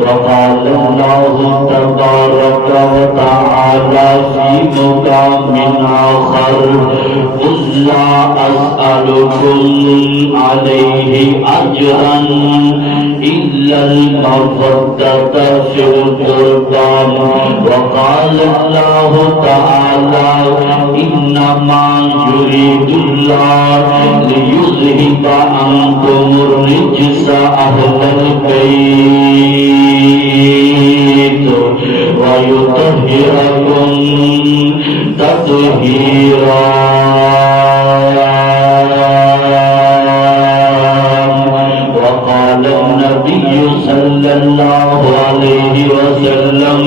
وقال الله تبارك وتعالى في مقام آخر قل لا أسألكم عليه أجرا إلا المودة في القربى. وقال الله تعالى إنما يريد الله ليذهب عنكم الرجس أهل البيت ويطهركم تطهيرا. وقال النبي صلى الله عليه وسلم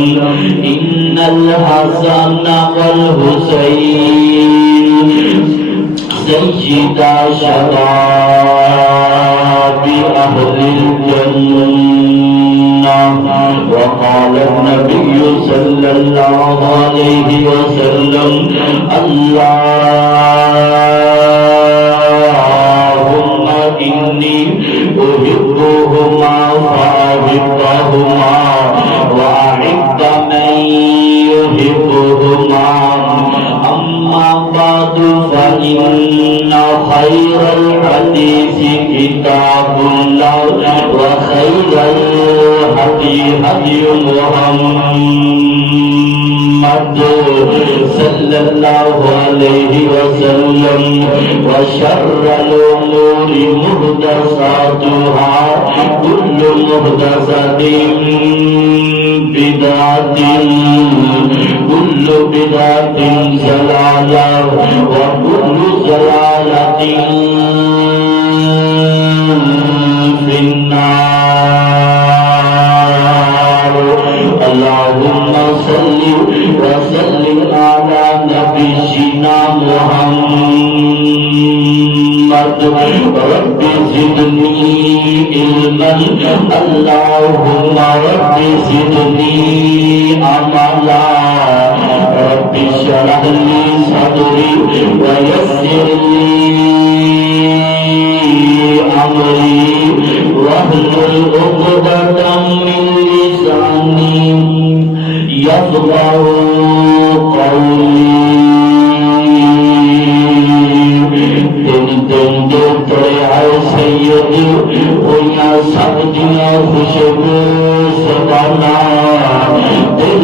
إن الحسن والحسين سيدا شباب أهل الجنة. وقال النبي صلى الله عليه وسلم اللهم إني أحبهما فأحبهما وأحب من يحبهما. أما بعد فإن خير الحديث كتاب الله وخير الهدي هدي محمد صلى الله عليه وسلم وشر الأمور محدثاتها كل محدثة بدعة كل بدعة ضلالة وكل ضلالة زدنی علما اللہم رب زدنی عملا رب اشرح لی صدری ویسر لی امری واحلل عقدۃ من لسانی یفقهوا قولی دن ترے آئے سید ہویاں سب دیاں خوشبو سبانا دل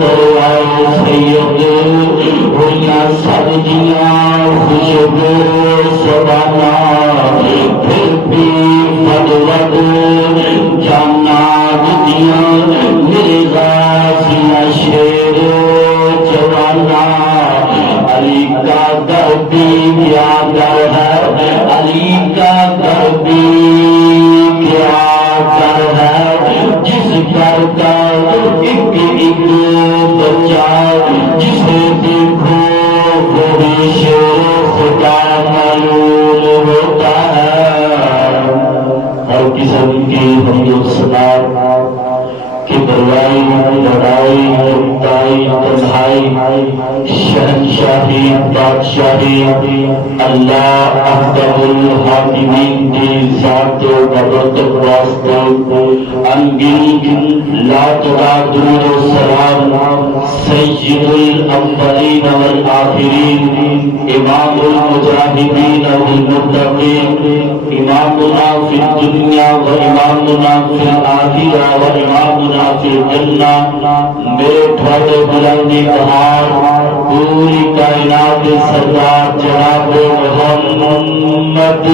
ترے آئے سید ہویاں سب دیاں خوشبو سبانا پھر بھی فضلت جانا دیاں میرے غازیاں شیر جوانا علی کا در بھی کیا در ہے علی کا در بھی کیا در ہے جس گھر کا ایک بچہ جسے دیکھو وہی شیر خدا معلوم ہوتا ہے ہر قسم کی حمد و ثنا کہ بروائی لڑائی مقتائی تنہائی شہنشاہی بادشاہی اللہ احکم الحاکمین دی ذات و قدرت واسطے انگن لا ترا درود و سلام سید الاولین والآخرین امام المجاہدین والمتقین امامنا فی الدنیا و امامنا فی الآخرہ و امامنا فی الجنہ میرے تھوڑے بلندی بہار پوری کائنات سردار جناب محمد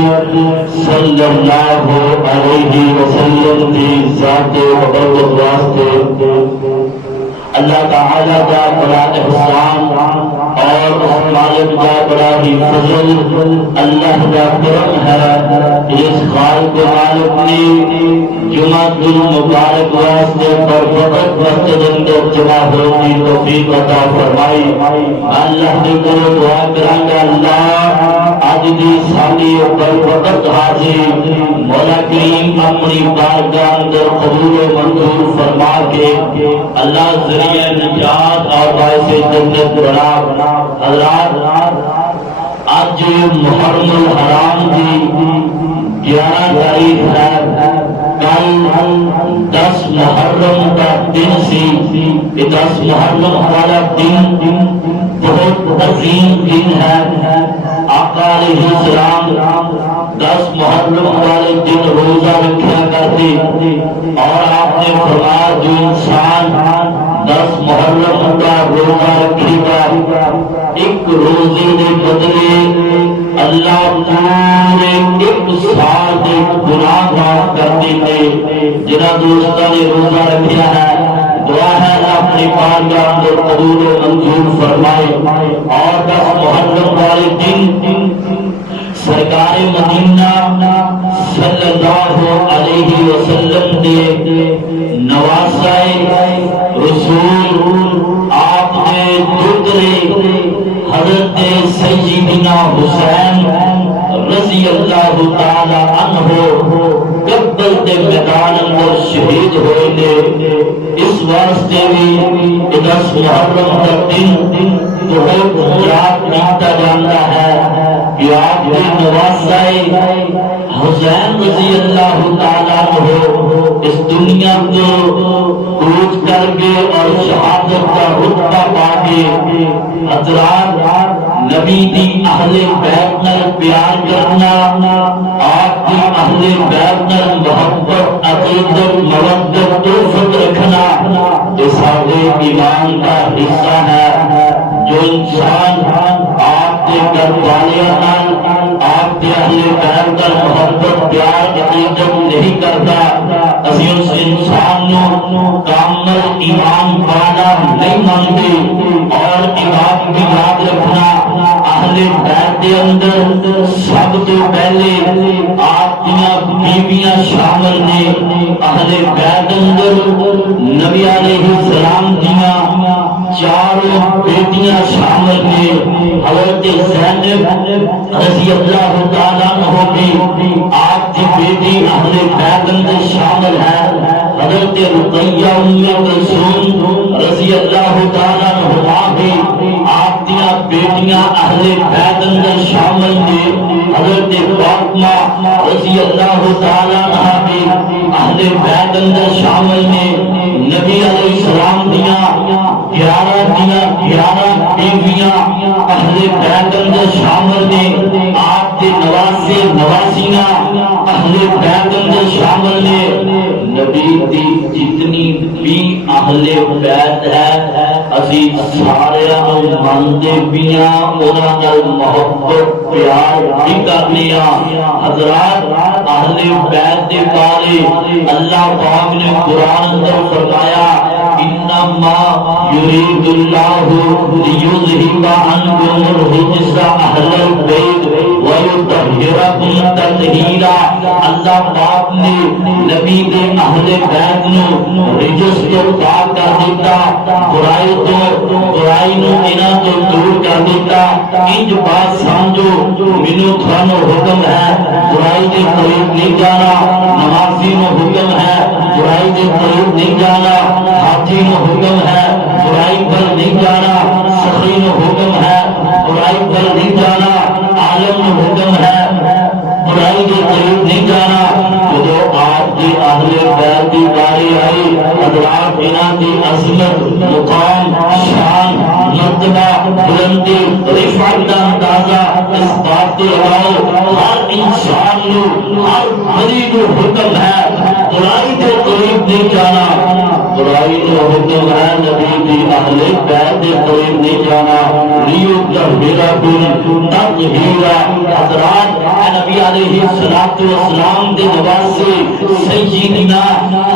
صلی اللہ علیہ وسلم کی ذات و قدرت واسطے اللہ تعالیٰ کا بڑا احسان اور اس مالک کا بڑا ہی فضل اللہ کا کرم ہے اس خالق مالک نے جمعہ المبارک واسطے پر وقت مسجد اندر جمع ہونے کی توفیق عطا فرمائی اللہ نے کرو دعا کرانگا اللہ آج دی سالی پر وقت حاضر مولا کریم اپنی بارگاہ اندر قبول و منظور فرما کے اللہ ذریعہ نجات اور باعث جنت بنا حضرات آج محرم الحرام دی 11 تاریخ ہے کل 10 محرم کا دن سی 10 محرم والا دن بہت عظیم دن ہے آقا علیہ السلام 10 محرم والے دن روزہ رکھا کرتے اور آپ نے فرمایا جو انسان 10 محرم کا روزہ رکھے گا ایک روزے کے بدلے اللہ پورے ایک سال کے گناہ معاف کر دیں گے جنہاں دوستوں نے روزہ رکھا ہے دعا ہے اللہ اپنی بارگاہ اندر قبول و منظور فرمائے اور 10 محرم والے دن سرکار مدینہ صلی اللہ علیہ وسلم نے نواسہ رسول آپ نے دودرے حضرت سیدنا حسین رضی اللہ تعالی عنہ کربل کے میدان اندر شہید ہوئے نے اس واسطے بھی 10 محرم کا دن بہت یاد کیا جاتا ہے کہ آپ کے نواسہ حسین رضی اللہ تعالیٰ عنہ اس دنیا کو کوچ کر کے اور شہادت کا رتبہ پا کے حضرات نبی دی اہل بیت نال پیار کرنا آپ کی اہل بیت نال محبت عقیدت مودت الفت رکھنا یہ سارے ایمان کا حصہ ہے جو انسان آپ کے گھر والے آپ کے اہل بیت نال محبت پیار عقیدت نہیں کرتا اسی اس انسان نو کامل ایمان والا نہیں مانتے اور ایمان بھی یاد رکھنا اہل بیت کے اندر سب تو پہلے آپ دیاں بیویاں شامل نے اہل بیت اندر نبی علیہ السلام دیاں چاروں بیٹیاں شامل ہیں، حضرت زینب رضی اللہ تعالیٰ عنہ بھی آپ کی بیٹی اہل بیت اندر شامل ہے، حضرت رقیہ ام کلثوم رضی اللہ تعالیٰ عنہ بھی آپ کی بیٹیاں اہل بیت اندر شامل ہیں، حضرت فاطمہ رضی اللہ تعالیٰ عنہ بھی اہل بیت اندر شامل ہیں۔ نبی علیہ السلام دیاں 11 بیویاں اہل بیت اندر شامل نے، آپ کے نواسے نواسیاں اہل بیت اندر شامل نے۔ نبی دی جتنی بھی اہل بیت ہے اسی سارے مانتے پیاں انہاں نال محبت پیار بھی کرنے حضرات اہل بیت کے بارے اللہ پاک نے قرآن اندر فرمایا انما یرید اللہ لیذہب عنکم الرجس اہل البیت ویطہرکم تطہیرا۔ اللہ پاک نے نبی کے اہل بیت نو رجس تو پاک کر دیتا، برائی نو انہاں تو دور کر دیتا۔ انج بات سمجھو مینوں تھانوں حکم ہے برائی کے قریب نہیں جانا، نمازی نو حکم ہے برائی کے قریب نہیں جانا، حاجی نو حکم ہے برائی پر نہیں جانا، سخی نو حکم ہے برائی پر نہیں جانا، عالم نو حکم ہے برائی کے قریب نہیں جانا۔ جو آپ کی اہل بیت کی باری آئی حضرات انہاں کی عظمت مقام شان مرتبہ بلندی رفعت کا اندازہ اس بات کے علاوہ ہر انسان نو ہر بندے کو حکم ہے برائی کے قریب نہیں جانا، برائی نو حکم ہے نبی کی اہل بیت کے قریب نہیں جانا۔ لیطہرکم تطہیرا۔ حضرات نبی علیہ السلام کے نواسے سیدنا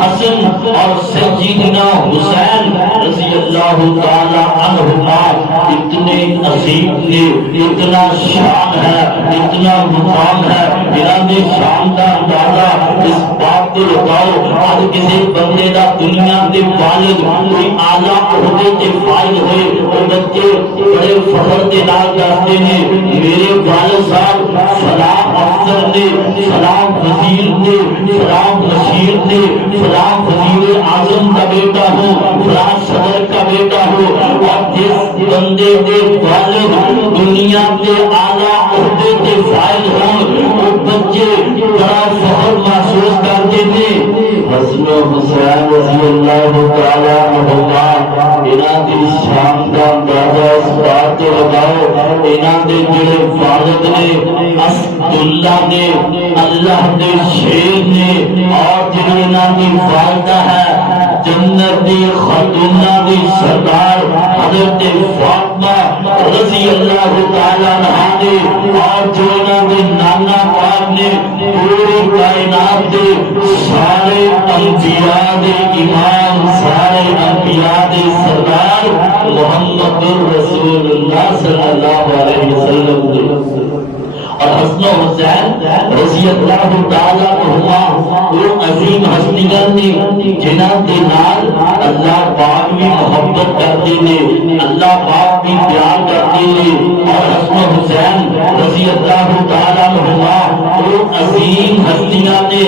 حسن اور سیدنا حسین رضی اللہ تعالی عنہما اتنے عظیم نے، اتنا شان ہے، اتنا مقام ہے، انہاں نے شان کا اندازہ اس بات کو لگاؤ آج کسی بندے دا دنیا کے والد کوئی اعلیٰ عہدے کے فائل ہوئے اور بچے بڑے فخر کے نال کہتے ہیں میرے والد صاحب فلاں افسر نے، فلاں وزیر نے، فلاں بشیر نے، فلاں وزیر اعظم کا بیٹا ہو، فلاں صدر کا بیٹا ہو۔ اور جس بندے کے والد دنیا کے اعلیٰ عہدے کے فائل ہوں وہ بچے بڑا فخر محسوس کرتے تھے۔ حسن و حسین رضی اللہ تعالی عنہما انہاں دی شان کا اندازہ اس بات کو لگاؤ انہاں دے جڑے والد نے اسداللہ نے، اللہ دے شیر نے، اور جڑی انہاں دی والدہ ہے جنت دی خاتونہ دی سردار حضرت فاطمہ رضی اللہ تعالی عنہا نے، اور جو انہاں دے نانا پاک نے پوری کائنات دے سارے انبیاء دے امام، سارے انبیاء دے سردار محمد الرسول اللہ صلی اللہ علیہ وسلم دے۔ اور حسن و حسین رضی اللہ تعالیٰ عنہما وہ عظیم ہستیاں نے جنہاں دے نال اللہ پاک بھی محبت کرتے نے، اللہ پاک بھی پیار کرتے نے۔ اور حسن و حسین رضی اللہ تعالیٰ عنہما وہ عظیم ہستیاں نے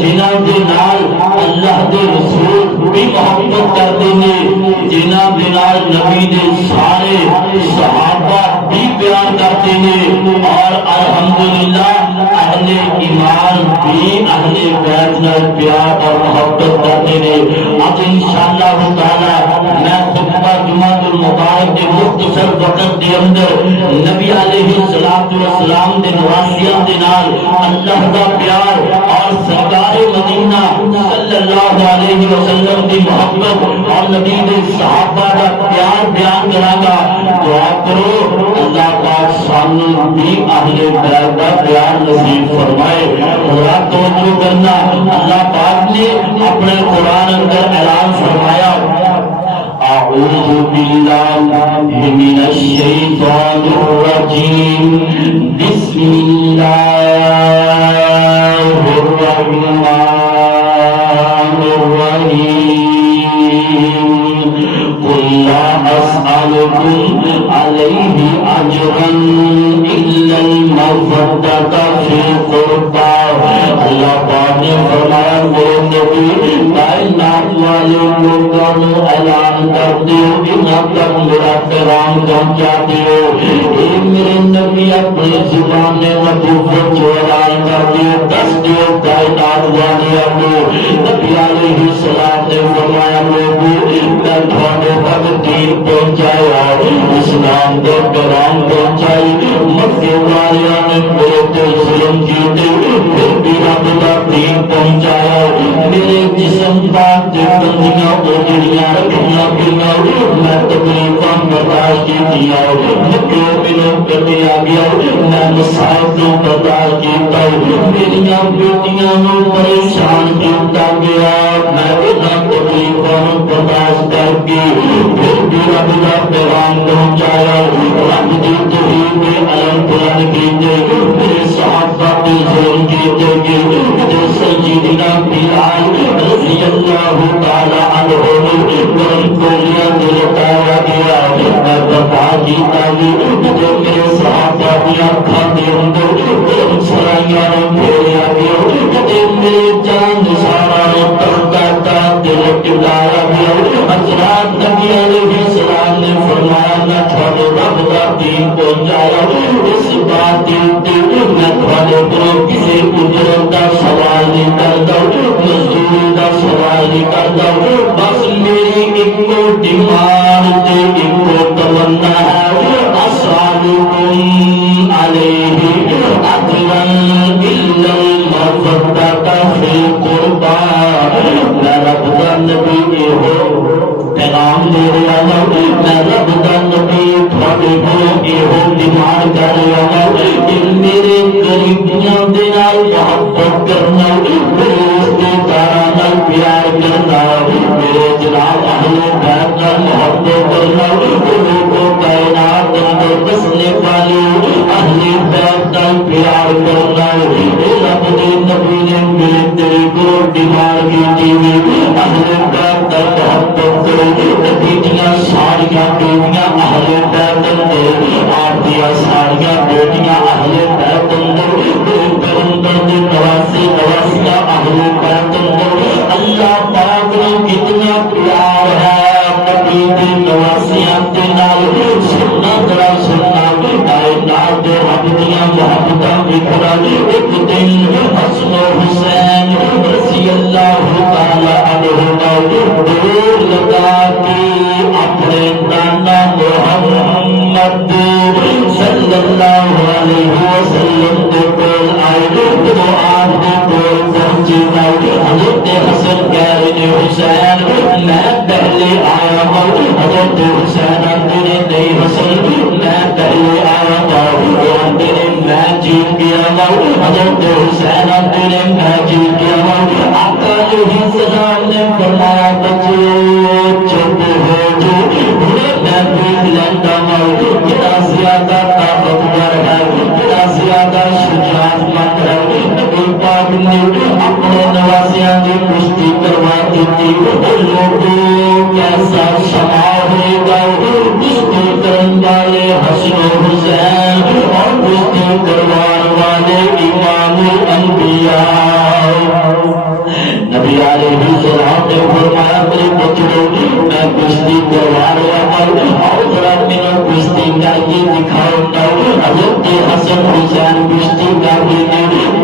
جنہاں دے نال اللہ دے رسول بھی محبت کرتے نے، جنہاں دے نال نبی دے سارے صحابہ بھی پیار کرتے نے۔ اور الحمدللہ اہل ایمان بھی اہل بیت نال پیار اور محبت کرتے ہیں۔ اب انشاءاللہ تعالی میں خطبہ جمعہ المبارک کے مختصر وقت کے اندر نبی علیہ السلام دے نواسیاں دے نال اللہ کا پیار اور سرکار مدینہ صلی اللہ علیہ وسلم کی محبت اور نبی دے صحابہ کا پیار بیان کراں گا۔ دعا کرو اللہ پاک سانوں بھی اہل بیت کا پیار نصیب فرمائے۔ اور توجہ کرنا اللہ پاک نے اپنے قرآن اندر اعلان فرمایا اعوذ باللہ من الشیطان الرجیم بسم اللہ الرحمن الرحیم قل لا اسألکم علیہ اجرا الا المودۃ فی القربى. اللہ پاک نے فرمایا میرے نبی کائنات والے لوگوں کو اعلان کر دو یہاں تک میرا پیغام پہنچا دو. اے میرے نبی اپنی زبان نبوت جو اعلان کر دو دس دو کائنات والے کو. نبی علیہ السلام نے فرمایا لوگوں میں تھوڑے تک دین پہنچایا اسلام کے پیغام پہنچائی. مکے والوں نے میرے تے ظلم کیتے پھر بھی رب کا دین پہنچایا. میرے جسم پاک تے بندیاں اجڑیاں رکھیاں گئیاں میں تکلیفاں برداشت کیتیاں. مکے منوں کٹیا گیا میں مصائب نوں برداشت کیتا. میریاں بیٹیاں نوں پریشان کیتا گیا میں انہاں تکلیفاں نوں برداشت کر کے پھر بھی رب کا پیغام پہنچایا. رب دی توحید کے علم بلند کیتے میرے صحابہ کے ظلم کیتے گئے. سیدنا بلال رضی اللہ تعالی عنہ گرم کولیاں دلتایا گیا. میں بتا کیتا جو میرے صحابہ کی آنکھاں دے اندر گرم سرائیاں پھیریا گیا میرے جان سارا تڑکا دل ٹلایا گیا. حضرات نبی علیہ السلام نے فرمایا میں تھوڑے رب کا دین پہنچایا. اس بات میں تھوڑے کو کسی اجرت کا سوال نہیں کرتا مزدوری کا سوال نہیں کرتا. بس میری ایک ڈیمانڈ تے ایک تمنا ہے اسالکم علیہ اجرا الا المودۃ فی القربى. میں رب دا نبی ہو پیغام دے رہا ہوں میں رب دا نبی تھوڑے کو یہ ڈیمانڈ کر رہا ہوں کہ میرے غریبیاں دے نال محبت کرنا میرے رشتے داراں نال پیار کرنا میرے جناب اہل بیت نال محبت کرنا لوگوں کائنات اندر بسنے والے اہل بیت نال پیار کرنا. رب دے نبی نے میرے تیرے کو ڈیمانڈ کی تھی اہل بیت نال محبت کرو. نبی دیاں ساریاں بیٹیاں اہل بیت اندر آپ دیاں ساریاں بیٹیاں اہل بیت اندر پیغمبر دے نواسے نواسیاں اہل بیت اندر. اللہ پاک نے کتنا پیار ہے نبی دے نواسیاں دے نال. سننا ذرا سننا کائنات دے رب دیاں محبتاں وکھرا. ایک دن حسن و حسین رضی اللہ تعالی عنہما دور لگا کے اپنے نانا محمد صلی اللہ علیہ وسلم کے کول آئے. تو آپ کے کول پہنچے حضرت حسن کہہ رہے حسین میں پہلے آیا ہوں. حضرت حسین تیرے نہیں حسن میں پہلے آیا ہوں تیرے میں جیت گیا ہوں. حضرت حسین تیرے میں جیت گیا ہوں. آقا علیہ السلام نے فرمایا بچے چپ ہو جو میں دیکھ لیتا ہوں کتنا زیادہ طاقتور ہے کتنا زیادہ شجاعت مند ہے. نبی پاک نے اپنے نواسیاں کی کشتی کروا دی تھی. لوگوں کیسا سما ہوئے گا کشتی کرنے والے حسن و حسین اور کشتی کروانے والے امام الانبیاء. نبی علیہ السلام نے فرمایا میرے بچوں میں کشتی کروا رہا ہوں اور ذرا میرا کشتی کر کے دکھاؤں گا. حضرت حسن حسین کشتی کر کے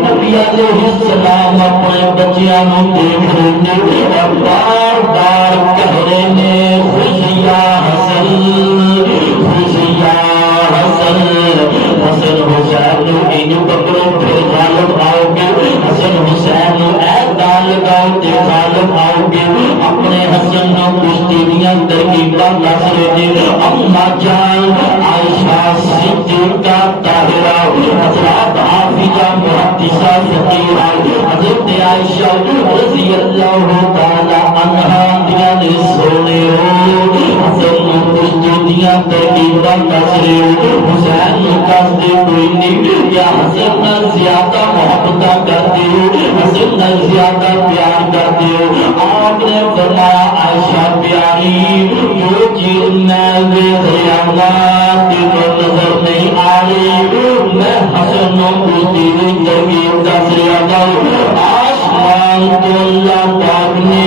نبی علیہ السلام اپنے بچیاں کو دیکھ رہے اور بار بار کہہ رہے خوش یا حسن خوش یا حسن. حسن حسین اینو پکڑو پھر غالب آؤ گے. حسن حسین اے دال لگاؤ تے غالب آؤ گے. اپنے حسن نو کشتی دیاں ترکیباں دس رہے نے. اما جان عائشہ صدیقہ طاہرہ حضرات حافظہ محدثہ فقیہہ حضرت عائشہ رضی اللہ تعالی عنہا دیاں نے سونے حسن نو کشتی دیاں ترکیباں دس رہے حسین نو دس دے کوئی نہیں یا حسن نال زیادہ محبت کرتے ہو حسن نال زیادہ پیار کرتے ہو. آپ نے فرمایا عائشہ پیاری جو چیز میں ویکھ رہا وا حسنوں پوچھتی ہوئی ترغیب دس رہا تھا آسمان تو اللہ پاک نے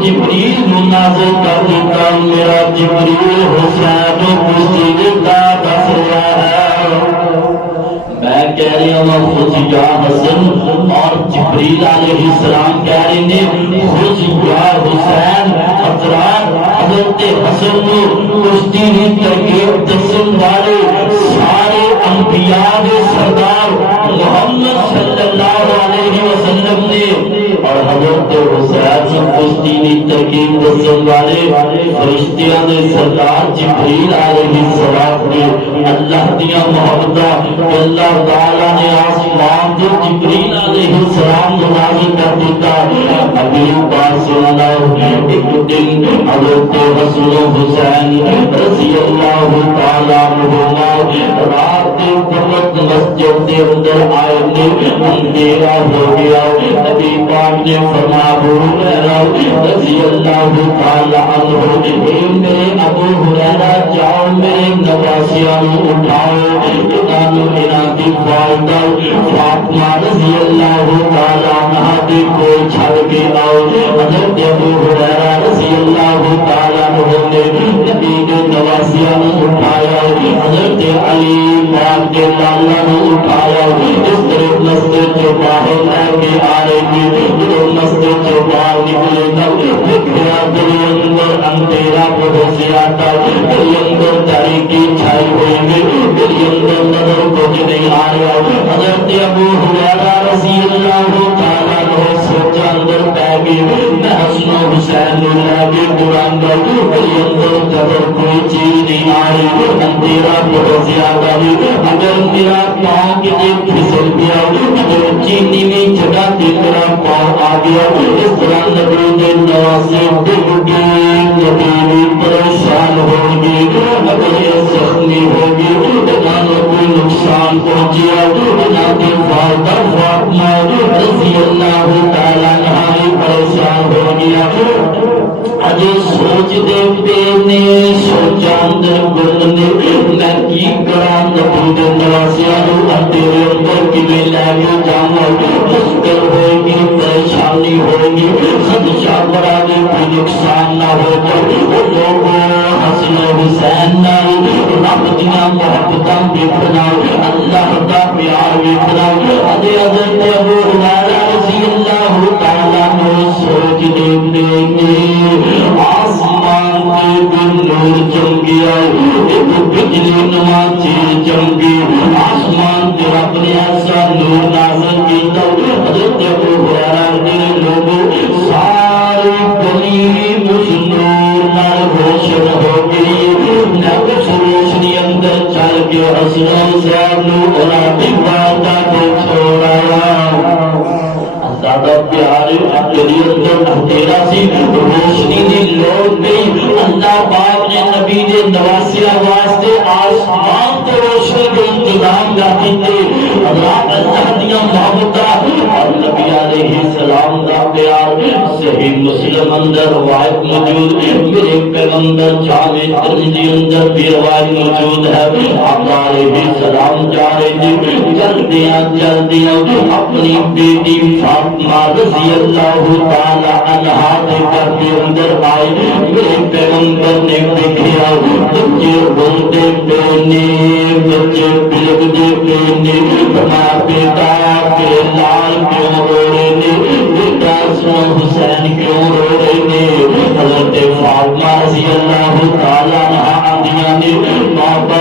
جبریل مناظر کر دیتا میرا جبریل حسین پوچھتی ہوئی دس رہا ہے میں کہہ رہی ہوں خود یا حسن اور جبریل علیہ السلام کہہ رہے ہیں خود یا حسین حضرات حضرت حسن کو کشتی ہوئی ترغیب دسن والے سارے انبیاء کے سردار محمد صلی اللہ علیہ وسلم نے اور حضرت حسین کو کشتی ہوئی ترغیب دسن والے فرشتیاں نے سردار جبریل علیہ السلام نے اللہ دیا محبتہ اللہ تعالیٰ نے آسمان سے جبریل علیہ السلام مناظر کر دیتا ابھی بات سننا ایک دن حضرت حسن و حسین رضی اللہ تعالیٰ عنہما رات کے وقت مسجد کے اندر آئے نے اندھیرا ہو گیا نبی پاک نے فرمایا ابو ہریرہ رضی اللہ تعالیٰ عنہ میرے ابو ہریرہ جاؤ میرے نواسیاں اٹھاؤ انہوں کی والدہ فاطمہ رضی اللہ تعالیٰ عنہ کی کوئی چھڑ کے آؤ حضرت ابو ہریرہ رضی اللہ تعالیٰ عنہ نے نبی کے نواسیاں اٹھایا حضرت علی پاک کے لالا نے اٹھایا اس طرح مسجد سے باہر لے کے آ رہی تھی مسجد سے باہر نکلے تب دیکھا دل اندر اندھیرا بہت سے آتا دل اندر تاریکی چھائی ہوئی دل اندر نظر کچھ نہیں آ رہا حضرت ابو ہریرہ رضی اللہ تعالیٰ عنہ سوچا اندر پہ گئی میں حسن و حسین لے کے دورانگا دل اندر نظر کوئی چیز نہیں آ رہی اندھیرا بہت زیادہ اگر میرا پاؤں کتنے پھسل گیا اگر چینی میں جگہ دے میرا پاؤں آ گیا اس طرح نبی نے نواسے ڈگ گئی نبی پریشان ہوگی اگر یہ زخمی ہوگی کوئی نقصان پہنچیا جنابی والدہ فاطمہ رضی اللہ تعالیٰ عنہ پریشان ہو گیا اجے سوچ دیکھتے نے سوچا اندر گل نے میں کی کرا نبی دے نواسیاں اندھیرے اندر کیویں لے کے جاواں مشکل ہوئے گی پریشانی ہوئے گی خدشہ بڑا گی کوئی نقصان نہ ہو جائے لوگوں حسن و حسین نال رب دیاں محبتاں دیکھنا اللہ دا پیار دیکھنا اجے حضرت ابو ہریرہ رضی اللہ تعالیٰ عنہ سوچ دیکھتے آسمان کے دن نور چمکیا ایک بجلی نما چیز چمکی آسمان کے رب نے ایسا نور نازل کیتا حضرت ابو ہریرہ نے لوگوں ساری گلی اس نور نال روشن ہو گئی اس روشنی اندر چل کے حسن و حسین نو انہاں دی والدہ کو چھوڑایا زیادہ پیارے دل اندر اندھیرا سی روشنی دی لوڑ نہیں اللہ پاک نے نبی دے نواسیاں واسطے آسمان تے روشنی کے انتظام کر دیتے حضرات اللہ دیاں محبتاں اور نبی علیہ السلام دا پیار صحیح مسلم اندر روایت موجود میرے پیغمبر جامع ترمذی اندر بھی روایت موجود ہے آقا علیہ السلام جا رہے تھے جلدیاں اپنی بیٹی فاطمہ رضی اللہ تعالی عنہا کے گھر کے اندر آئے میرے پیغمبر نے دیکھا بچے روتے پینے بچے بلگتے پینے فرمایا بیٹا کے لال کیوں رو رہے نے بیٹا حسن حسین کیوں رو رہے نے حضرت فاطمہ رضی اللہ تعالی عنہا آندیاں نے بابا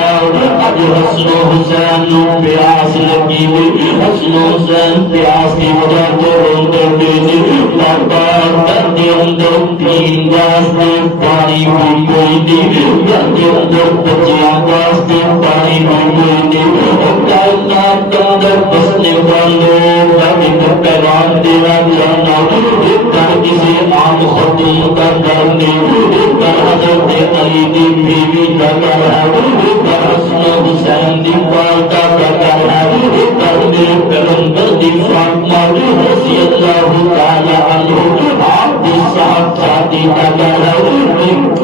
اج حسن حسین نو پیاس لگی ہوئی حسن حسین پیاس کی وجہ تو روتے پینے بابا در دے اندر تین واسطے پانی بھی کوئی نہیں در دے اندر بچیاں واسطے پانی بھی کوئی نہیں کائنات کے اندر بسنے والوں کا ایک پیغام دینا چاہنا ایک در کسی عام خاتون کا در نہیں ایک در حضرت علی دی بیوی کا در ہے ایک در حسن حسین دی والدہ کا در ہے ایک در میرے پیغمبر دی فاطمہ رضی اللہ تعالی عنہ آپ دی صاحب شادی کا در ہے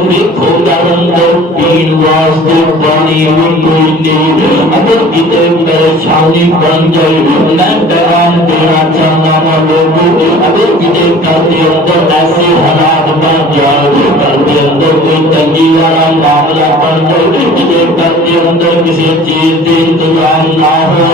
دیکھو در اندر تین واسطے پانی بھی کوئی نہیں اگر کتے پریشان کہانی بن گئی. میں پیغام دینا چاہتا ہوں لوگوں اگر کسی گھر کے اندر ایسے حالات بن جائے, گھر کے اندر کوئی تنگی والا معاملہ بن جائے, کسی گھر کے اندر کسی چیز کے انتظام نہ ہو,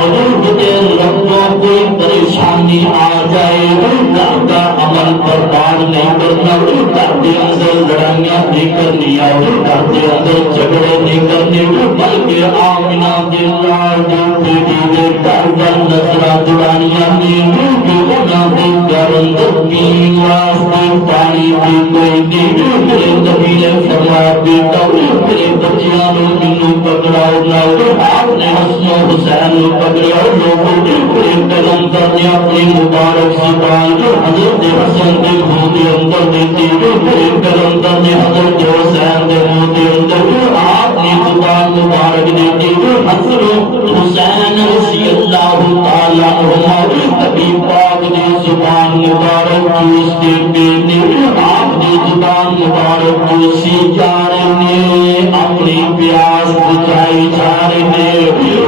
کسی لوگوں کوئی پریشانی آ جائے, گھر کا عمل برباد نہیں کرنا, گھر کے اندر لڑائیاں نہیں کرنی, گھر کے اندر جھگڑے نہیں کرنے, بلکہ آمنہ کے لال بیٹی کے گھر پر نظرہ دڑانیاں نہیں, انہوں نے گھر اندر پین واسطے پانی بھی کوئی نہیں. میرے نبی نے فرمایا بیٹا میرے بچیاں نے مینوں پکڑاؤ نہ, آپ نے حسن و حسین کو پکڑا. لوگوں میرے پیغمبر نے اپنی مبارک زبان حضرت حسن کے منہ کے اندر دیتی, میرے پیغمبر نے حضرت حسین کے منہ کے اندر آپ نے زبان مبارک دیتی. حضرت حسین رضی اللہ تعالیٰ عنہ نبی پاک نے زبان مبارک چوستے دینے, آپ نے زبان مبارک چوسی جا رہے ہیں, اپنی پیاس بجھائی جا رہے ہیں.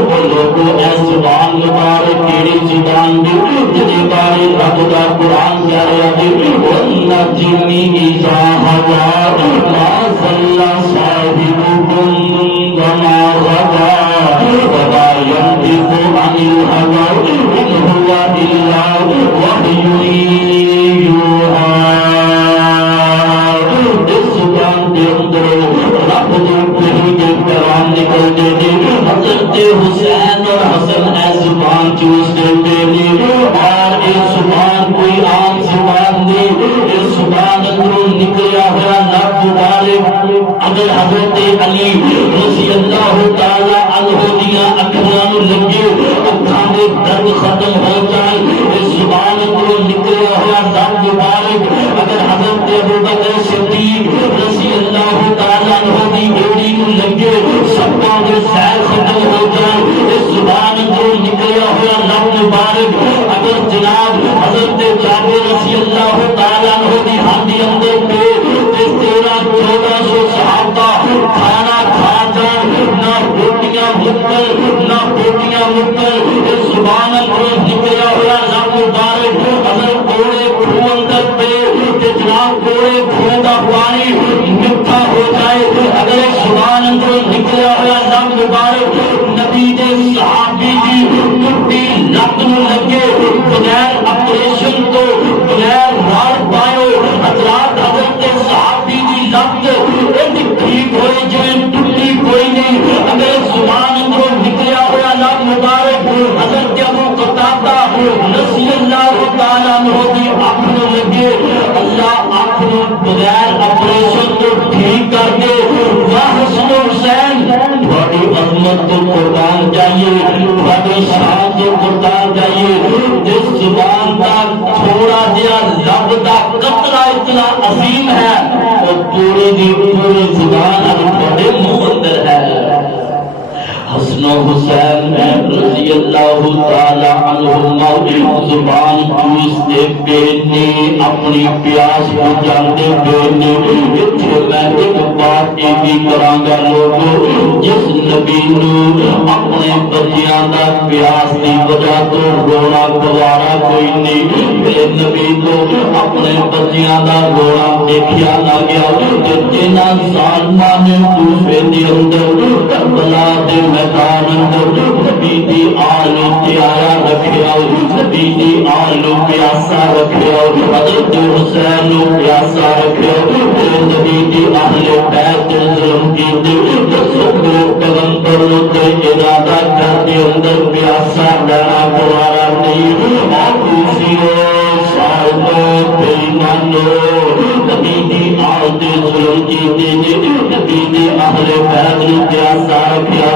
وہ لوگوں اے زبان مبارک کیڑی زبان بھی جنہیں بارے رب کا قرآن کہہ رہا ہے, وَالنَّجْمِ إِذَا هَوَىٰ مَا ضَلَّ صَاحِبُكُمْ وَمَا غَوَىٰ وَمَا يَنطِقُ عَنِ الْهَوَىٰ إِنْ هُوَ إِلَّا وَحْيٌ يُوحَىٰ. اس زبان کے اندر رب کے پیغام نکلتے تھے. حضرت حسین اور حسن اے زبان چوس دیتے تھے, اور یہ زبان کوئی عام زبان نہیں, اس زبان اندروں نکلیا ہوا لفظ مبارک اگر حضرت علی رضی اللہ تعالی عنہ دیاں اکھاں نوں لگے, اکھاں دے درد ختم ہو جائے, اس زبان اندروں نکلیا ہوا لفظ مبارک اگر حضرت ابوبکر صدیق رضی اللہ تعالی عنہ دی بیڑی نوں لگے, سباں دے سیر ختم ہو جائے, اس زبان اندروں نکلیا ہوا لفظ مبارک اگر جناب حضرت جابر رضی اللہ تعالی عنہ دی ہاتھ اندر پہ 1300 صحابہ کھانا کھا جائے, نہ روٹیاں مکل نہ روٹیاں مکل, اس زبان اندروں نکلیا ہوا لفظ مبارک اگر کوڑے کھو اندر پہ جناب کوڑے کھو کا پانی میٹھا ہو جائے, اگر اس زبان اندروں نکلیا ہوا لفظ مبارک نبی دے صحابی دی ٹوٹی لت نوں لگے بغیر آپریشن تو بغیر راڑ پائے, حضرات حضرت صحابی دی لت ٹھیک ہوئی جائے ٹوٹی کوئی نہیں, اگر اس زبان اندروں نکلیا ہوا لفظ مبارک حضرت ابو قتادہ رضی اللہ تعالی عنہ دی آنکھ نوں لگے, اللہ آنکھ نوں بغیر آپریشن تو ٹھیک کر دے. واہ حسن و حسین تھوڑی عظمت تو قربان جائیے, تھوڑی شان تو قربان جائیے. جس زبان کا تھوڑا جہا لفظ کا قطرہ اتنا عظیم ہے, وہ پوری دی پوری زبان اب تھوڑے منہ اندر ہے. حسن و حسین رضی اللہ تعالی عنہما زبان چوستے بینے, اپنی پیاس بجھاندے بینے. اتھے میں ایک بات کی کراں گا لوگوں, جس نبی نو اپنے بچیاں دا پیاس دی وجہ تو رونا گوارا کوئی نہیں, میرے نبی کو اپنے بچیاں دا رونا دیکھیا نہ گیا. جنہاں ظالماں نے کوفے دے اندر کربلا دے میدان اندر نبی دی آلو پیارا رکھیا, نبی دی آلو پیاسا رکھیا, حضرت حسین نو پیاسا رکھیا, نبی دی اہل بیت ظلم کیتے, پیغمبر نو تے ارادہ گھر دے اندر پیاسا رہنا گوارا نہیں. نبی دی آل دے ظلم کیتے, نبی دی اہل بیت نو پیاسا رکھیا,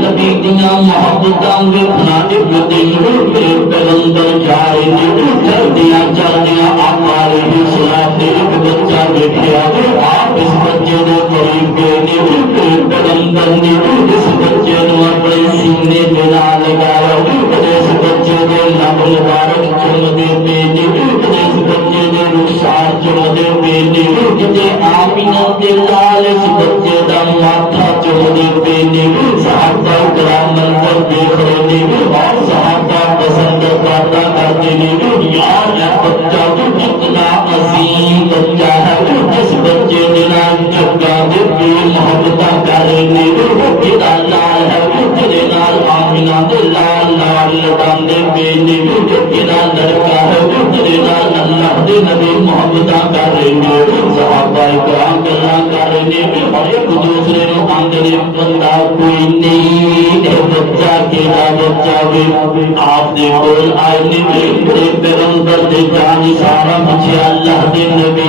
نبی دیاں محبتاں ویکھنا ایک دن میرے پیغمبر جا رہے نے, چلدیاں چلدیاں آقا علیہ السلام نے ایک بچہ دیکھا, آپ اس بچے دے قریب گئے نے, میرے پیغمبر نے اس بچے نو اپنے سینے دے نال لگایا, اس بچے دے لب مبارک چوم دے پے نے, اس بچے دے رخسار چوم دے پے نے, کتے آمینہ دے لال اس بچے دا ماتھا چوم دے پے نے. صحابہ کرام منظر دیکھ رہے نے, اور آپ دے کول آئے نے میرے پیغمبر دے جان سارا پوچھے اللہ دے نبی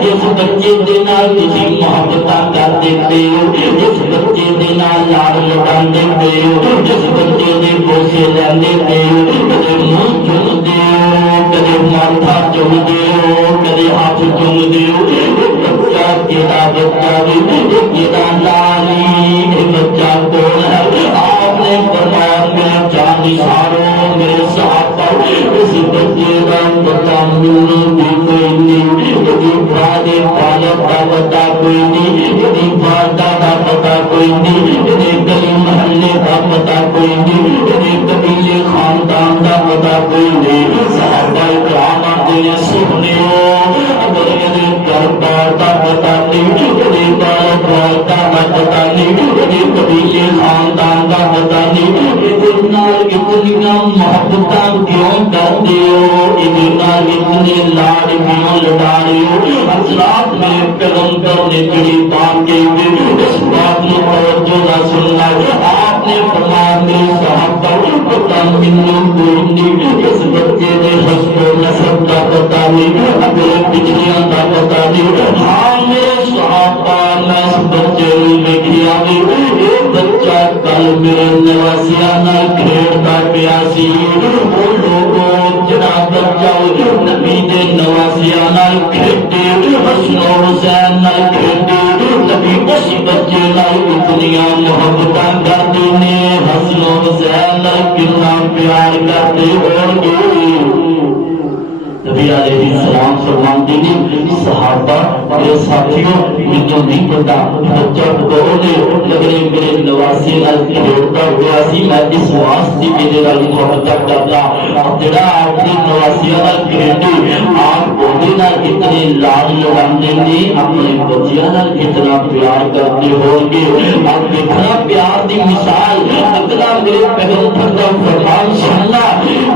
جس بچے دے نال تسی محبت کر دیتے ہو جس بچے دے نال لاڑ لگا دیتے ہو جس بچے دے بوسے لیندے ہو کدے منہ چوم دے ہو کدے ماتھا چوم دے ہو کدے ہاتھ چوم دے ہو بچہ کیڑا بچہ کیڑا لالی بچہ کون ہے آپ نے فرمایا میرے جان ساروں میرے صحابہ اس بچے کا پتہ مینوں بھی کوئی نہیں یہ بڑے بالغ کا پتہ کوئی نہیں یہ والدہ کا پتہ کوئی نہیں یہ گلی محلے کا پتہ کوئی نہیں یہ قبیلے خاندان کا پتہ کوئی نہیں صحابہ کرام دے سنے اگر یہ دربار کا پتہ نہیں یہ بالغ کا پتہ نہیں یہ قبیلے خاندان کا پتہ نہیں اتنی محبت کیوں کرتے ہو اتنے لاڈ کیوں لڑا رہے ہو حضرات میرے پیغمبر نے جڑی بات کہی اس بات میں توجہ نہ سننا آپ نے فرمایا میرے صحابہ پتہ مینوں کوئی نہیں اس بچے دے حسب و نسب کا پتہ نہیں اپنے بجلیاں کا پتہ نہیں ہاں میرے صحابہ میں اس بچے میں کیا یہ بچہ کل میرے نواسیاں نال کھیڈدا پیا سی او لوگوں جڑا بچہ نبی دے نواسیاں نال کھیڈے حسن و حسین نال کھیڈے نبی اس بچے نال اتنیاں محبتاں کردے نے حسن و حسین نال کتنا پیار کردے ہون گے نبی علیہ السلام فرماتے ہیں صحابہ میرے ساتھیوں مجھے نہیں پتا بچہ کون ہے مگر میرے نواسی نال کھیڈدا ہوا سی میں اس واسطے میرے نال محبت کردا جڑا اپنی نواسی نال کھیڈے آپ اودے نال کتنے لاڈ لگاندے نے اپنے بچیاں نال کتنا پیار کرتے ہون گے آپ دیکھنا پیار دی مثال کتنا میرے پیغمبر دا فرمان سننا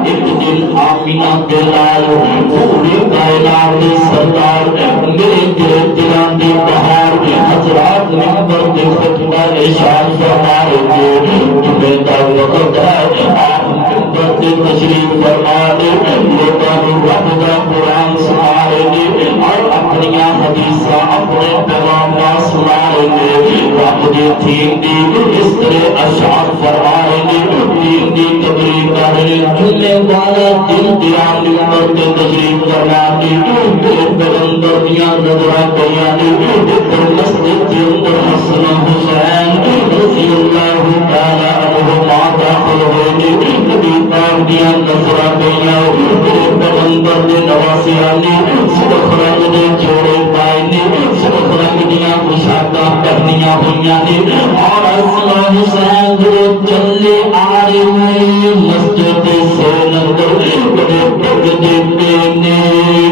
ایک دن آمینہ کے لال پوری کائنات کے سردار میرے دلان دی بہار حضرات منبر کے خطبہ ارشاد فرما رہے تھے جمعہ کا وقت ہے آپ منبر سے تشریف فرما دے لوگوں کو رب کا قرآن سنا رہے تھے اور اپنی حدیثاں اپنے پیغام سنا رہے تھے رب دی تھیم دی اس طرح اشعار فرما رہے تھے تھیم دی تقریر کر رہے جمعے والا دن دیا منبر کے تشریف فرما دی میرے پیغمبر دیاں نظراں پئیاں نے در مسجد کے اندر حسن حسین رضی اللہ تعالی عنہما داخل ہوئے نے نبی پاک دیاں نظراں پئیاں میرے پیغمبر دے نواسیاں نے سرخ رنگ دے جوڑے پائے نے سرخ رنگ دیاں پوشاکاں پہنیاں ہوئیاں نے اور حسن حسین جو چلے آ رہے مسجد سے اندر کدے ڈگ دیتے نے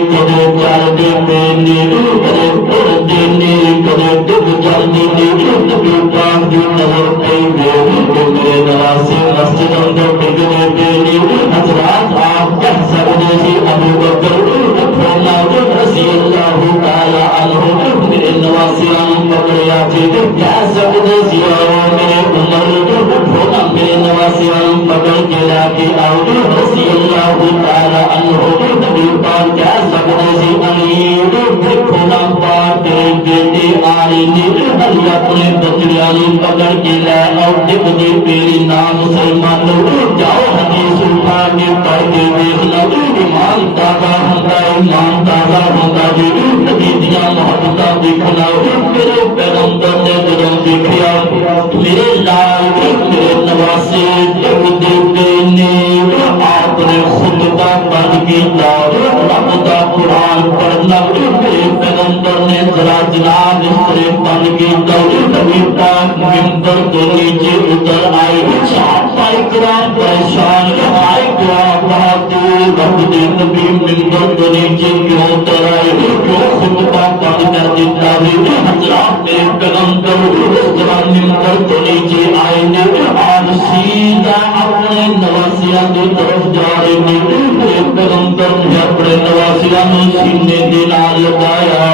کدے چل دیتے نے کدے ٹر دینے کدے ڈگ جاندے نے نبی پاک دی نظر پئی میرے نواسے مسجد اندر ڈگنے پے نے حضرات آپ کہہ سکتے سی ابو بکر رضی اللہ تعالی عنہ میرے نواسیاں پکڑیا سی کہہ سکتے سی میرے عمر میرے نواسیاں پکڑ کے لا کے آؤ رضی اللہ تعالی عنہ نبی پاک کہہ سکتے سی علی دیکھو نا پاک تیرے بیٹے آ رہے نے علی اپنے بچڑیاں پکڑ کے لے آؤ ڈگ دے میری نام مسلمانوں جاؤ حدیث اٹھا کے پڑھ کے دیکھ لو ایمان تازہ ہوتا ہے ایمان تازہ ہوتا جی نبی دیاں محبتاں دیکھنا میرے پیغمبر نے جدوں دیکھیا میرے لال میرے نواسے ڈگ دیتے نے آپ نے خطبہ پڑھ کیتا رب دا قرآن پڑھنا میرے پیغمبر نے ذرا جناب اس طرح پڑھ کیتا نبی پاک منبر کے نیچے اتر آئے صحابہ کرام پریشان آئے کیا بات رب دے نبی منبر کے نیچے کیوں اتر آئے کیوں خطبہ پڑھ کر دیتا ہے حضرات میرے پیغمبر اس طرح منبر کے نیچے آئے نے آپ سیدھا اپنے نواسیاں کی طرف جا رہے ہیں میرے پیغمبر نے اپنے نواسیاں سینے دے نال لگایا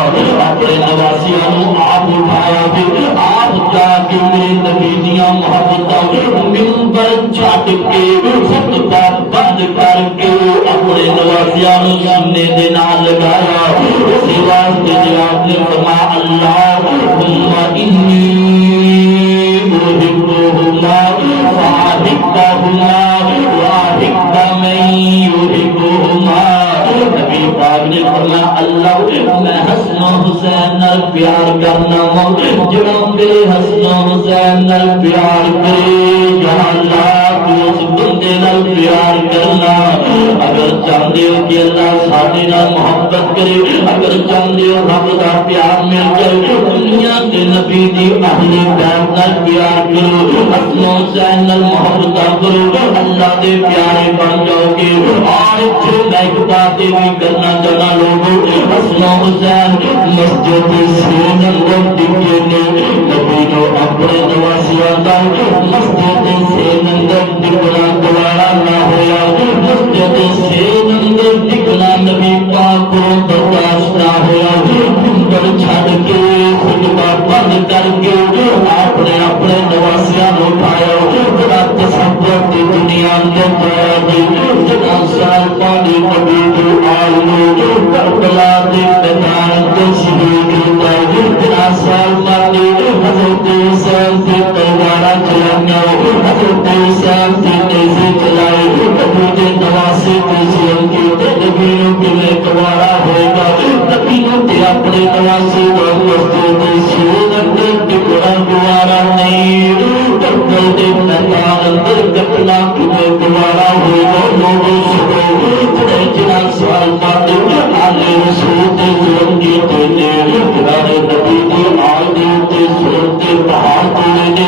اپنے نواسیاں آپ اٹھایا پھر آپ جا کے میرے نبی دیاں محبتاں منبر چھٹ کے خطبہ نواسیاں نو سینے دے نال لگایا اسی واسطے جواب نے فرمایا اللہم انی احبہما فاحبہما واحب من یحبہما نبی پاک نے فرمایا اللہ میں حسن و حسین نال پیار کرنا وا جڑا میرے حسن و حسین نال پیار کرے یا اللہ تو اس بندے نال پیار کرنا اگر چاہتے ہو کہ اللہ ساڈے نال محبت کرے اگر چاہتے ہو رب دا پیار مل جائے دنیا کے نبی دی اہل بیت نال پیار کرو حسن و حسین نال محبت کرو اللہ دے پیارے بن جاؤ گے اور اتنے میں ایک بات بھی کرنا چاہنا لوگوں حسن و حسین مسجد سے نندر ڈگے نے نبی نو اپنے نواسیاں دا مسجد سے نندر ڈگنا دوبارہ نہ ہویا مسجد سے نندر ڈگنا نبی پاک کو برداشت نہ ہویا منبر چھڑ کے خطبہ بند کر کے اپنے اپنے نواسیاں نو اٹھایا بڑا تصور دی دنیا اندر پایا جنا سال پانی نبی تو آئے کربلا دے میدان تے شہید ہوتا ہے جنا سال پانی حضرت حسین سے تلوارا چلانا حضرت حسین سے نیزے چلائے نبی کے نواسے کے سلم کی نبی نو کے میں دوبارہ ہوئے گا نبی نو تے اپنے نواسے کو مسجد سے اندر ٹکڑا دوبارہ نہیں کربلا دے میدان اندر کٹنا تمہیں دوبارہ ہوئے گا لوگوں سنو جنا سال پانی آلے رسول دے سلم کی دینے جنار نبی دی آئے دے سلم کے بہار دینے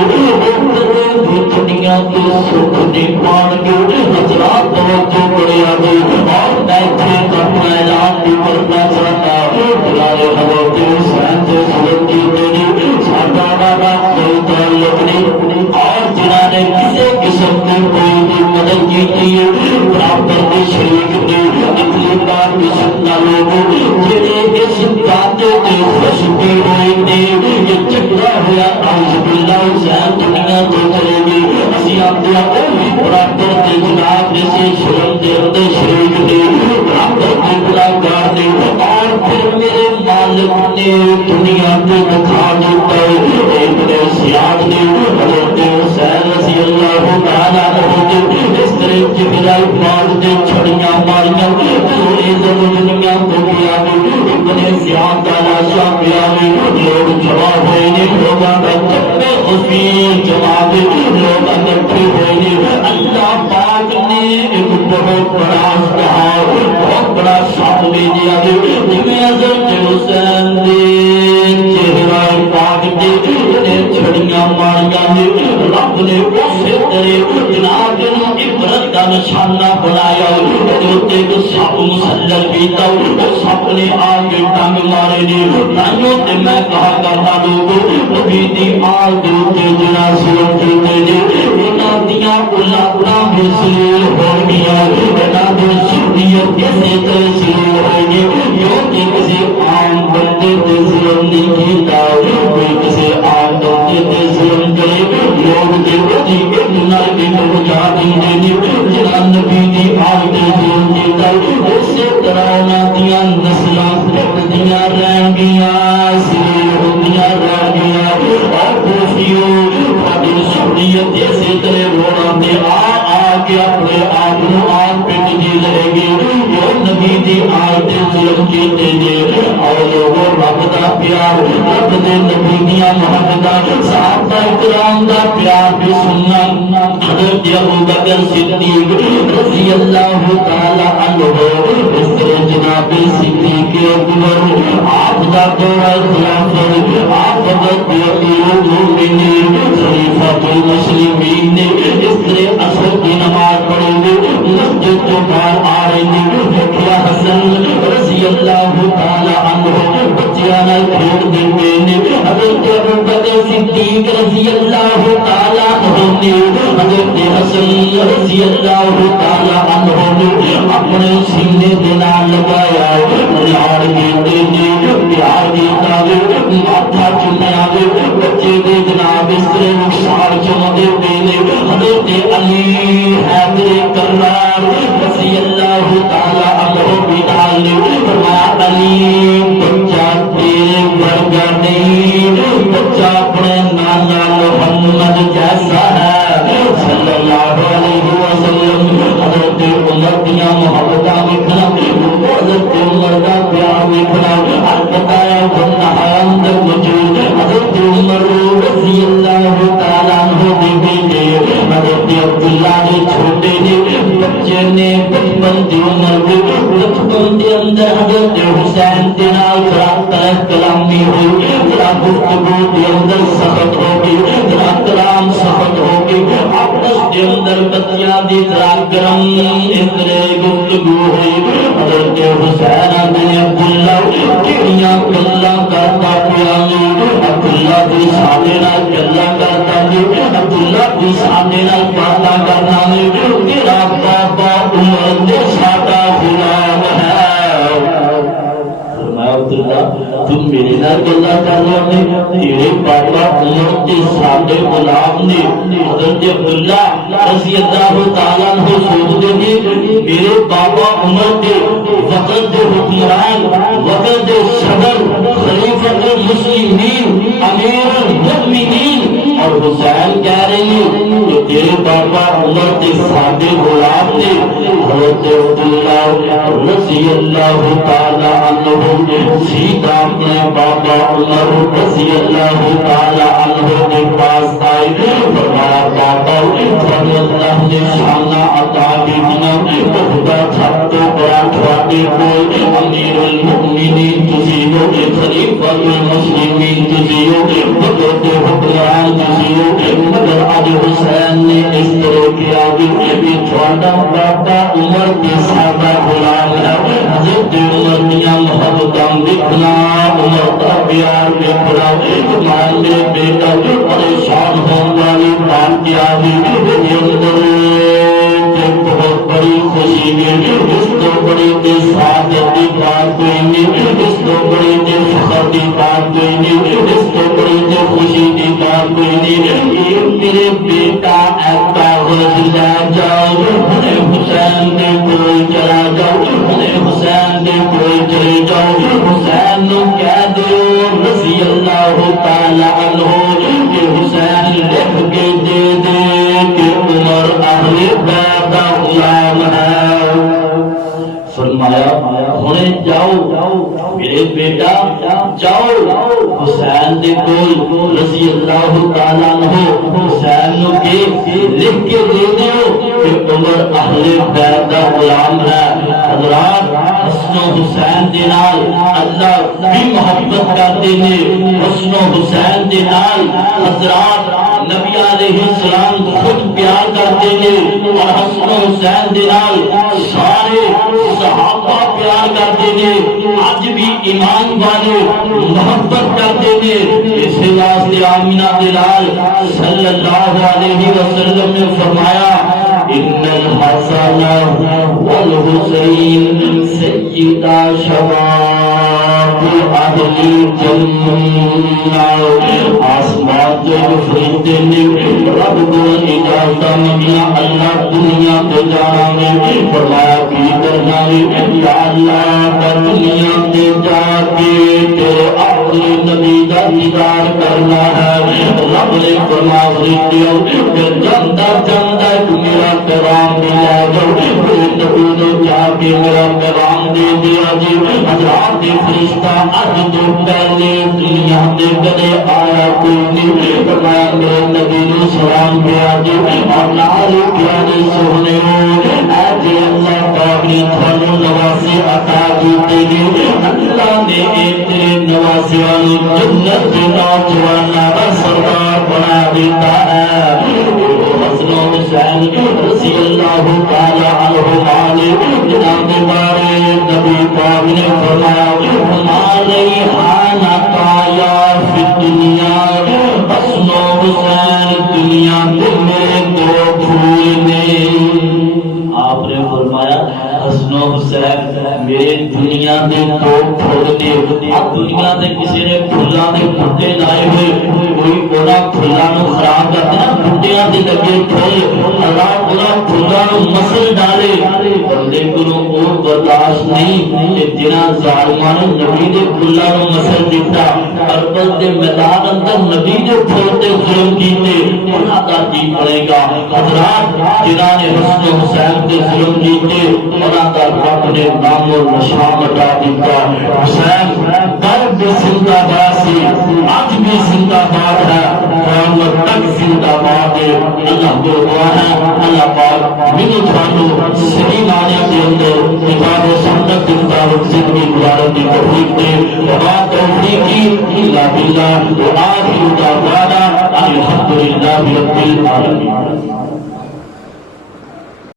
دنیا کے سکھ دی پان کے حضرات توجہ بڑے آگے اور بیٹھے اپنا اعلان بھی کرنا چاہتا جنار حضرت حسین دے سلم کی دینے ساڈا بابا کوئی تعلق نہیں اور جنہاں نے کسی قسم کی کوئی بھی مدد کی تھی برابر کے شریک نے اتنی بار بھی سننا لوگوں جنہیں اس باتیں کے خوشبی ہوئی نے یہ چکرا ہوا اعوذ باللہ حسین دنیا تو چلے گی اسی آپ دیا برابر کے جناب جیسے شرم دے اندر شریک نے برابر کے گناہگار نے اور پھر میرے مالک نے دنیا کو دکھا دیتا ہے ایک نے سیاد نے حضرت حسین رضی اللہ تعالیٰ عنہ اس طرح جبرائیل پاک نے چھڑیاں ماریاں سونے دنیا کو کیا اتنے زیادہ تلاشا کیا لوگ جمع ہوئے نے لوگوں کا جب خفیر جواب لوگ اکٹھے ہوئے اللہ پاک نے ایک بہت بڑا کہا بہت بڑا ساتھ میں دیا جنہیں حضرت حسین دے چہرہ پاک دے چھڑیاں ماریاں نے رب نے اسی طرح جناب نو عبرت کا نشانہ بنایا جو ایک سب مسلل بیتا اس سب نے آگے ٹنگ مارے نے نائیوں تے میں کہا کرنا لوگوں نبی دی آل دلتے جناسیوں کی تیجے اینا دیاں اولاداں حسیل ہو گیا اینا دے شریعت کیسے تحصیل ہوئے یوں کہ کسی عام بندے تے ظلم نہیں کیتا کوئی کسی عام بندے تے ظلم کرے لوگ دے وجی اتنا ایک رجا دینے جنا نبی دی آل دے ظلم کیتا اسی طرح انہاں دیاں نسلاں پھٹدیاں رہ گیاں سیر ہوندیاں رہ گیاں اور کوفیوں اور شریعت اسی طرح رونا دے آ کے اپنے آپ نو آن پٹ دی رہے گی جو نبی دی آل دے ظلم کیتے نے اور لوگوں رب دا پیار رب دے نبی دیاں محبتاں صحابہ کرام دا پیار بھی سننا حضرت ابو بکر صدیق رضی اللہ تعالی عنہ اس طرح جناب صدیق اکبر آپ دا دورہ خلافت آپ حضرت امیر المومنین خلیفہ المسلمین نے اس طرح عصر کی نماز پڑھے مسجد تو باہر آ رہے دیکھا حسن رضی اللہ تعالی عنہ بچیاں کھیل دیتے نے حضرت ابو بکر صدیق رضی اللہ تعالی عنہ نے حضرت حسن رضی اللہ تعالی عنہ نے اپنے سینے دے نال لگایا پیار کیتے نے پیار کیتا ماتھا چومیا بچے دے جناب اس طرح نقصان چومدے پے نے حضرت علی حیدر کرار رضی اللہ تعالی عنہ بچہ تیرے ورگا نہیں، بچہ اپنے نانا محمد جیسا ہے صلی اللہ علیہ وسلم۔ حضرت عمر دیا محبت لکھنا، حضرت عمر کا پیار لکھنا، ہر بتایا بندہ اندر موجود حضرت عمر رضی اللہ تعالیٰ عنہ دی بیٹے حضرت عبداللہ نے چھوٹے نے بچے نے بچپن دی عمر میں بچپن دے اندر حضرت حسین دے نال کلامی ہوئی، ذرا گفتگو دے اندر سخت ہو گئی، ذرا کلام سخت ہو گئی، آپس دے اندر بچیاں دی ذرا گرم اس طرح گفتگو ہوئی۔ حضرت حسین بن عبداللہ کیڑیاں گلاں کرتا پیا عبداللہ بھی ساڈے نال گلاں کرتا ہے، عبداللہ بھی ساڈے نال باتاں کرنا ہے، تیرا بابا عمر دے ساڈا غلام ہے۔ فرمایا عبداللہ تم میرے نال گلاں کر رہے ہو، تیرے بابا عمر دے ساڈے غلام نے۔ حضرت عبداللہ رضی اللہ تعالیٰ عنہ سوچتے ہیں میرے بابا عمر دے وقت دے حکمران، وقت دے صدر، خلیفۃ المسلمین، امیر المؤمنین، اور حسین کہہ رہے ہیں کہ تیرے بابا عمر دے ساڈے غلام نے۔ حضرت عبداللہ رضی اللہ تعالیٰ عنہ سیدھا اپنے بابا عمر رضی اللہ تعالیٰ عنہ کے پاس آئے، فرمایا بابا تھانوں اللہ نے شانہ عطا کیتیاں، خدا سب تو بڑا تھوڑے کول امیر المؤمنین تسی ہو، خلیفہ المسلمین تسی ہو، وقت حکمران تسی ہو، مگر اج حسین نے اس طرح کیا کہ تھوڑا بابا عمر کے سادہ غلام ہے۔ حضرت عمر دیا محبتاں لکھنا، عمر کا پیار لکھنا، مان میرے بیٹا پریشان ہونے والی بات کیا ہے بہت بڑی خوشی ہے، اس تو بڑی کے ساتھ کی بات کوئی نہیں، اس تو بڑی کے فخر کی بات کوئی نہیں، اس تو بڑی کے خوشی کی بات کوئی نہیں۔ میرے بیٹا ایسا لے جاؤ، انہیں حسین کے کوئی چلا جاؤ، انہیں حسین کے کوئی چلے جاؤ، حسین نو کہہ دو رضی اللہ تعالیٰ عنہ کہ حسین لکھ کے دے دے کہ عمر اہل بیت دا غلام ہے۔ فرمایا ہونے جاؤ میرے بیٹا جاؤ حسین دے کول رضی اللہ تعالیٰ عنہ حسین نو لکھ کے دے دیو کہ عمر اہل بیت دا غلام ہے۔ حضرات حسن و حسین دے نال اللہ بھی محبت کرتے نے، حسن و حسین دے نال حضرات نبی علیہ السلام خود پیار کرتے ہیں، اور حسن و حسین دے نال سارے صحابہ پیار کرتے ہیں، آج بھی ایمان والے محبت کرتے ہیں۔ اس واسطے آمینہ بلال صلی اللہ علیہ وسلم نے فرمایا ان الحسن والحسین سیدا شباب اہل جنہ۔ آسمان جو فرشتے نے رب کو اجازت منگیا اللہ دنیا کو جانا میں، فرمایا کی کرنا ہے یا اللہ کا دنیا تے جا کے تیرے اپنے نبی کا دیدار کرنا ہے۔ رب نے فرمایا فرشتیوں جنتا جنتا میرا پیغام بھی لے جاؤ، نبی نے جا کے میرا پیغام دے دیا جی۔ حضرات فرشتہ اج تو پہلے دنیا میں کدے آیا کوئی نہیں، فرمایا میرے نبی نے سلام کیا جی، اور نال پیارے سونے اے جی اللہ پاک نے تھانوں نوازی عطا کیتے ہیں، اللہ نے تیرے نوازیاں نوں جنت دے نوجواناں دا سردار بنا دیتا ہے۔ حسن و حسین رضی اللہ تعالیٰ عنہما نے جناب بارے نبی پاک نے فرمایا ہمارے حانا کایا فی دنیا، حسن و حسین دنیا کے میرے دو پھول نے۔ آپ نے فرمایا حسن و حسین میرے دنیا دے دو پھول نے۔ اب دنیا دے کسی نے پھولاں دے بوٹے لائے ہوئے، کوئی ਉਹਨਾਂ ਫੁੱਲਾਂ ਨੂੰ ਖਰਾਬ ਕਰਦੇ ਨਾ, ਬੁੱਟਿਆਂ ਦੇ ਲੱਗੇ ਫੁੱਲ, ਅੱਲਾਹ ਉਹਨਾਂ ਫੁੱਲਾਂ ਨੂੰ ਮਸਲ ਡਾਲੇ। ਬੰਦੇ ਕੋਲੋਂ ਉਹ ਬਰਦਾਸ਼ਤ ਨਹੀਂ ਕਿ ਜਿਨ੍ਹਾਂ ਜ਼ਾਲਿਮਾਂ ਨੇ ਨਬੀ ਦੇ ਫੁੱਲਾਂ ਨੂੰ ਮਸਲ ਦਿੱਤਾ, ਕਰਬਲ ਦੇ ਮੈਦਾਨ ਅੰਦਰ ਨਬੀ ਦੇ ਫੁੱਲ ਤੇ ਜ਼ੁਲਮ ਕੀਤੇ, ਉਹਨਾਂ ਦਾ ਕੀ ਬਣੇਗਾ। ਹਜ਼ਰਾਤ ਜਿਨ੍ਹਾਂ ਨੇ ਹਸਨ ਹੁਸੈਨ ਤੇ ਜ਼ੁਲਮ ਕੀਤੇ, ਉਹਨਾਂ ਦਾ ਰੱਬ نے نام و نشا مٹا دیتا۔ حسین در بھی زندہ باد سی، آج بھی زندہ باد ہے، قیامت تک زندہ باد ہے۔ اللہ کو دعا ہے اللہ پاک میرے تھانو صحیح معنی کے اندر کتاب و سنت کی مطابق زندگی گزارنے کی توفیق دے۔ وما توفیقی الا باللہ، وآخر دعوانا الحمد للہ رب العالمین۔